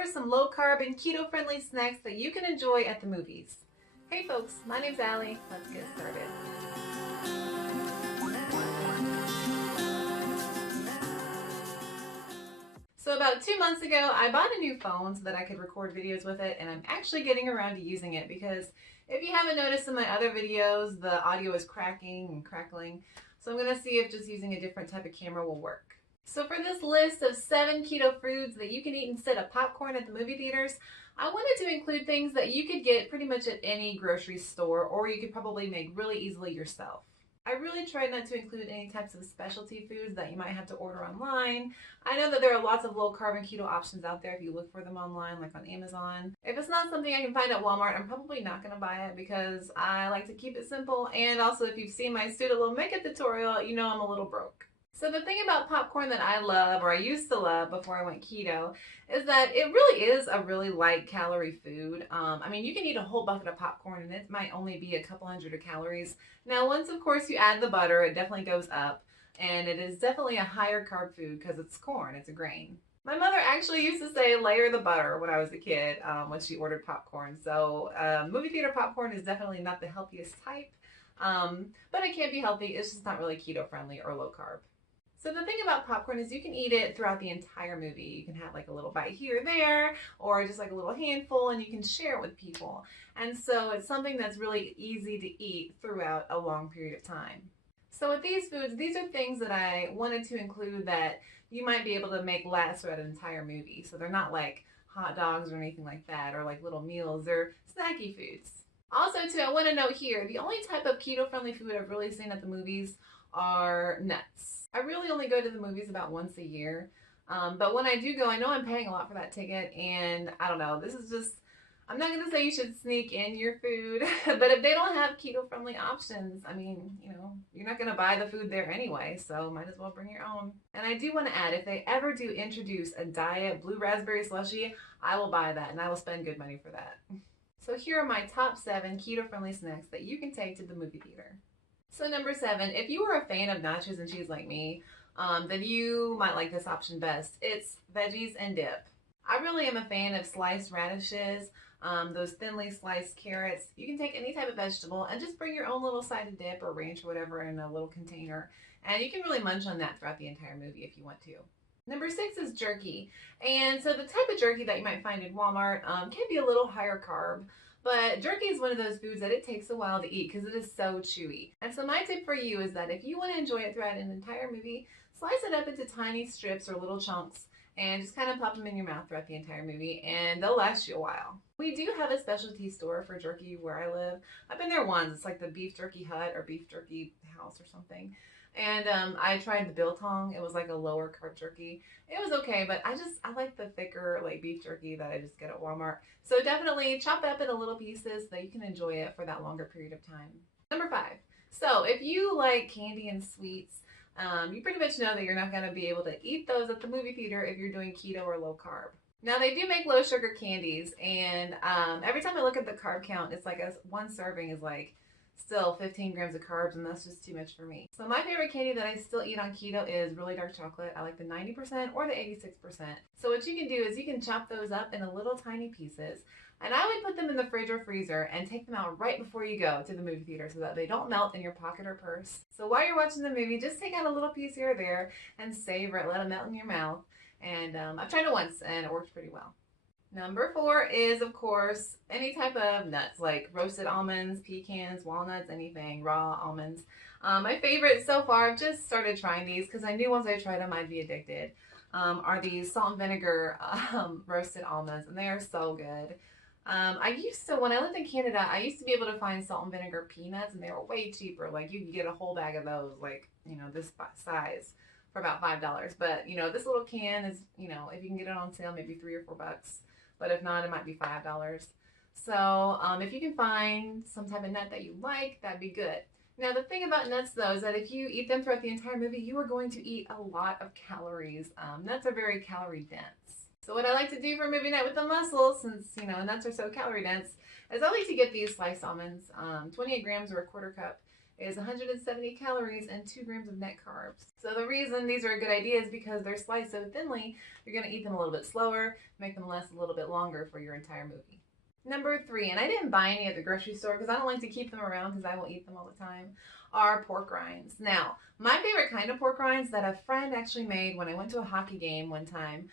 are some low carb and keto friendly snacks that you can enjoy at the movies? Hey folks, my name's Allie. Let's get started. So about 2 months ago, I bought a new phone so that I could record videos with it, and I'm actually getting around to using it because if you haven't noticed in my other videos, the audio is cracking and crackling. So I'm going to see if just using a different type of camera will work. So for this list of 7 keto foods that you can eat instead of popcorn at the movie theaters, I wanted to include things that you could get pretty much at any grocery store, or you could probably make really easily yourself. I really tried not to include any types of specialty foods that you might have to order online. I know that there are lots of low carb and keto options out there if you look for them online, like on Amazon. If it's not something I can find at Walmart, I'm probably not going to buy it because I like to keep it simple. And also, if you've seen my Student Little Makeup tutorial, you know I'm a little broke. So the thing about popcorn that I love, or I used to love before I went keto, is that it really is a really light calorie food. I mean, you can eat a whole bucket of popcorn and it might only be a couple hundred of calories. Now, once of course you add the butter, it definitely goes up, and it is definitely a higher carb food because it's corn, it's a grain. My mother actually used to say layer the butter when I was a kid when she ordered popcorn. So movie theater popcorn is definitely not the healthiest type, but it can be healthy. It's just not really keto friendly or low carb. So the thing about popcorn is you can eat it throughout the entire movie. You can have like a little bite here or there, or just like a little handful, and you can share it with people. And so it's something that's really easy to eat throughout a long period of time. So with these foods, these are things that I wanted to include that you might be able to make last throughout an entire movie. So they're not like hot dogs or anything like that, or like little meals. They're snacky foods. Also, too, I want to note here, the only type of keto-friendly food I've really seen at the movies are nuts. I really only go to the movies about once a year, but when I do go, I know I'm paying a lot for that ticket, and I don't know, this is just, I'm not going to say you should sneak in your food, but if they don't have keto-friendly options, I mean, you know, you're not going to buy the food there anyway, so might as well bring your own. And I do want to add, if they ever do introduce a diet blue raspberry slushie, I will buy that, and I will spend good money for that. So here are my top 7 keto-friendly snacks that you can take to the movie theater. So number 7, if you are a fan of nachos and cheese like me, then you might like this option best. It's veggies and dip. I really am a fan of sliced radishes, those thinly sliced carrots. You can take any type of vegetable and just bring your own little side of dip or ranch or whatever in a little container. And you can really munch on that throughout the entire movie if you want to. Number 6 is jerky. And so the type of jerky that you might find in Walmart can be a little higher carb. But jerky is one of those foods that it takes a while to eat because it is so chewy. And so my tip for you is that if you want to enjoy it throughout an entire movie, slice it up into tiny strips or little chunks and just kind of pop them in your mouth throughout the entire movie, and they'll last you a while. We do have a specialty store for jerky where I live. I've been there once. It's like the Beef Jerky Hut or Beef Jerky House or something. And I tried the biltong. It was like a lower carb jerky. It was okay, but I like the thicker like beef jerky that I just get at Walmart. So definitely chop it up into little pieces so that you can enjoy it for that longer period of time. Number 5. So if you like candy and sweets, you pretty much know that you're not going to be able to eat those at the movie theater if you're doing keto or low carb. Now they do make low sugar candies, and every time I look at the carb count, it's like one serving is like still 15 grams of carbs, and that's just too much for me. So my favorite candy that I still eat on keto is really dark chocolate. I like the 90% or the 86%. So what you can do is you can chop those up into little tiny pieces, and I would put them in the fridge or freezer and take them out right before you go to the movie theater so that they don't melt in your pocket or purse. So while you're watching the movie, just take out a little piece here or there and savor it, let them melt in your mouth. And I've tried it once and it works pretty well. Number 4 is, of course, any type of nuts, like roasted almonds, pecans, walnuts, anything, raw almonds. My favorite so far, I've just started trying these because I knew once I tried them I'd be addicted, are these salt and vinegar roasted almonds, and they are so good. When I lived in Canada, I used to be able to find salt and vinegar peanuts, and they were way cheaper. Like, you could get a whole bag of those, like, you know, this size for about $5. But, you know, this little can is, you know, if you can get it on sale, maybe $3 or $4. But if not, it might be $5. So if you can find some type of nut that you like, that'd be good. Now the thing about nuts though is that if you eat them throughout the entire movie, you are going to eat a lot of calories. Nuts are very calorie dense. So what I like to do for movie night with the muscles, since you know nuts are so calorie dense, is I like to get these sliced almonds, 28 grams or a quarter cup. is 170 calories and 2 grams of net carbs. So the reason these are a good idea is because they're sliced so thinly, you're going to eat them a little bit slower, make them last a little bit longer for your entire movie. Number 3, and I didn't buy any at the grocery store because I don't like to keep them around because I will eat them all the time, are pork rinds. Now, my favorite kind of pork rinds that a friend actually made when I went to a hockey game one time,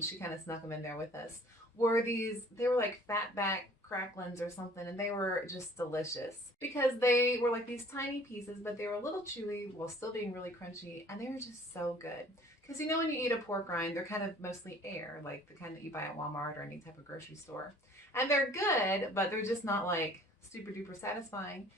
she kind of snuck them in there with us, were these, they were like fatback cracklins or something, and they were just delicious because they were like these tiny pieces, but they were a little chewy while still being really crunchy, and they were just so good. Because you know when you eat a pork rind, they're kind of mostly air, like the kind that you buy at Walmart or any type of grocery store. And they're good, but they're just not like super duper satisfying.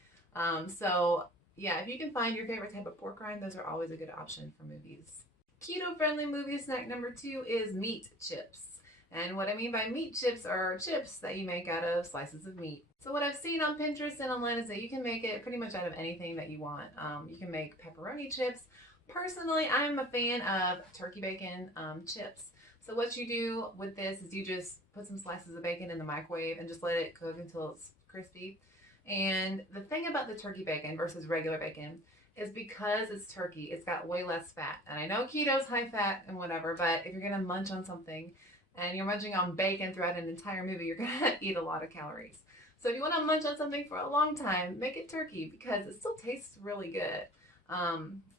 So yeah, if you can find your favorite type of pork rind, those are always a good option for movies. Keto-friendly movie snack number 2 is meat chips. And what I mean by meat chips are chips that you make out of slices of meat. So what I've seen on Pinterest and online is that you can make it pretty much out of anything that you want. You can make pepperoni chips. Personally, I'm a fan of turkey bacon chips. So what you do with this is you just put some slices of bacon in the microwave and just let it cook until it's crispy. And the thing about the turkey bacon versus regular bacon is because it's turkey, it's got way less fat. And I know keto's high fat and whatever, but if you're gonna munch on something and you're munching on bacon throughout an entire movie, you're gonna eat a lot of calories. So if you wanna munch on something for a long time, make it turkey because it still tastes really good.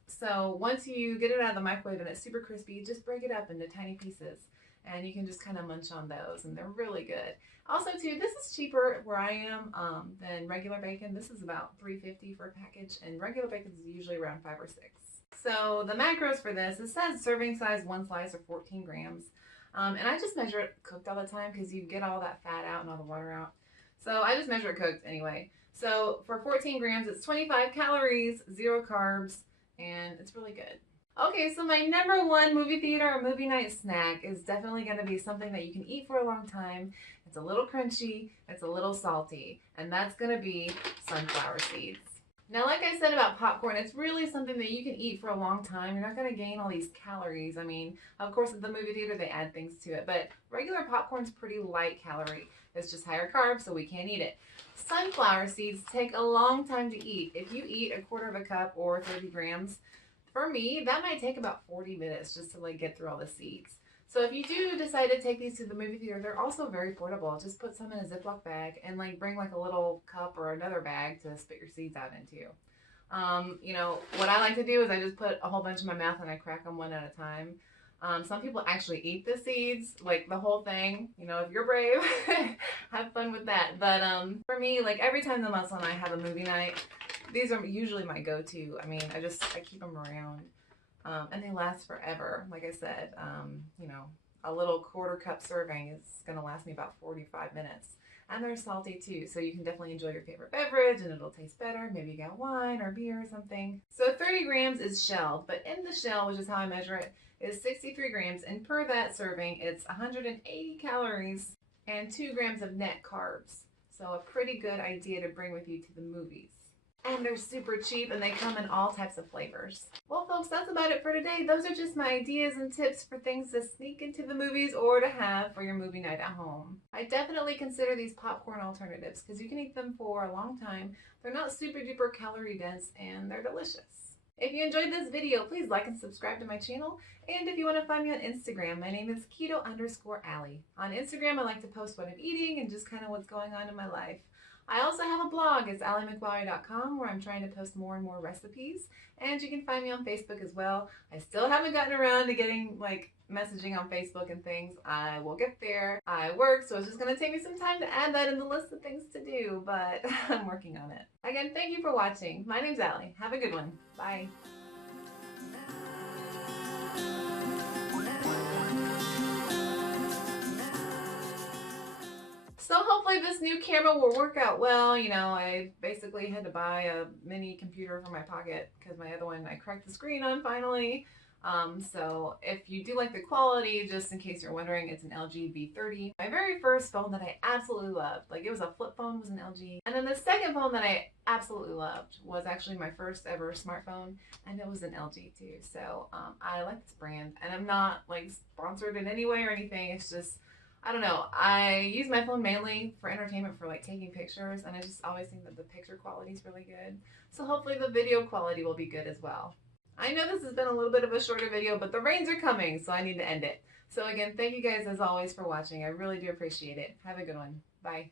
So once you get it out of the microwave and it's super crispy, just break it up into tiny pieces and you can just kind of munch on those, and they're really good. Also too, this is cheaper where I am than regular bacon. This is about $3.50 for a package, and regular bacon is usually around 5 or 6. So the macros for this, it says serving size 1 slice or 14 grams. And I just measure it cooked all the time because you get all that fat out and all the water out. So I just measure it cooked anyway. So for 14 grams, it's 25 calories, 0 carbs, and it's really good. Okay, so my number 1 movie theater or movie night snack is definitely going to be something that you can eat for a long time. It's a little crunchy, it's a little salty, and that's going to be sunflower seeds. Now, like I said about popcorn, it's really something that you can eat for a long time. You're not going to gain all these calories. I mean, of course, at the movie theater, they add things to it, but regular popcorn's pretty light calorie. It's just higher carbs, so we can't eat it. Sunflower seeds take a long time to eat. If you eat a quarter of a cup or 30 grams, for me, that might take about 40 minutes just to like get through all the seeds. So if you do decide to take these to the movie theater, they're also very portable. Just put some in a Ziploc bag and like bring like a little cup or another bag to spit your seeds out into. You know, what I like to do is I just put a whole bunch in my mouth and I crack them one at a time. Some people actually eat the seeds, like the whole thing. You know, if you're brave, have fun with that. But for me, like every time the muscle and I have a movie night, these are usually my go-to. I mean, I keep them around. And they last forever. Like I said, you know, a little quarter cup serving is going to last me about 45 minutes. And they're salty too, so you can definitely enjoy your favorite beverage and it'll taste better. Maybe you got wine or beer or something. So 30 grams is shelled, but in the shell, which is how I measure it, is 63 grams. And per that serving, it's 180 calories and 2 grams of net carbs. So a pretty good idea to bring with you to the movies. And they're super cheap and they come in all types of flavors. Well, folks, that's about it for today. Those are just my ideas and tips for things to sneak into the movies or to have for your movie night at home. I definitely consider these popcorn alternatives because you can eat them for a long time. They're not super duper calorie dense and they're delicious. If you enjoyed this video, please like and subscribe to my channel. And if you want to find me on Instagram, my name is Keto_Ally. On Instagram, I like to post what I'm eating and just kind of what's going on in my life. I also have a blog, it's AllyMcWowie.com, where I'm trying to post more and more recipes, and you can find me on Facebook as well. I still haven't gotten around to getting like messaging on Facebook and things. I will get there. I work, so it's just going to take me some time to add that in the list of things to do, but I'm working on it. Again, thank you for watching. My name's Ally. Have a good one. Bye. So hopefully this new camera will work out well. You know, I basically had to buy a mini computer for my pocket because my other one I cracked the screen on finally. So if you do like the quality, just in case you're wondering, it's an LG V30. My very first phone that I absolutely loved, like it was a flip phone, was an LG. And then the second phone that I absolutely loved was actually my first ever smartphone, and it was an LG too. So I like this brand, and I'm not like sponsored in any way or anything. It's just I don't know. I use my phone mainly for entertainment, for like taking pictures, and I just always think that the picture quality is really good. So hopefully the video quality will be good as well. I know this has been a little bit of a shorter video, but the rains are coming, so I need to end it. So again, thank you guys as always for watching. I really do appreciate it. Have a good one. Bye.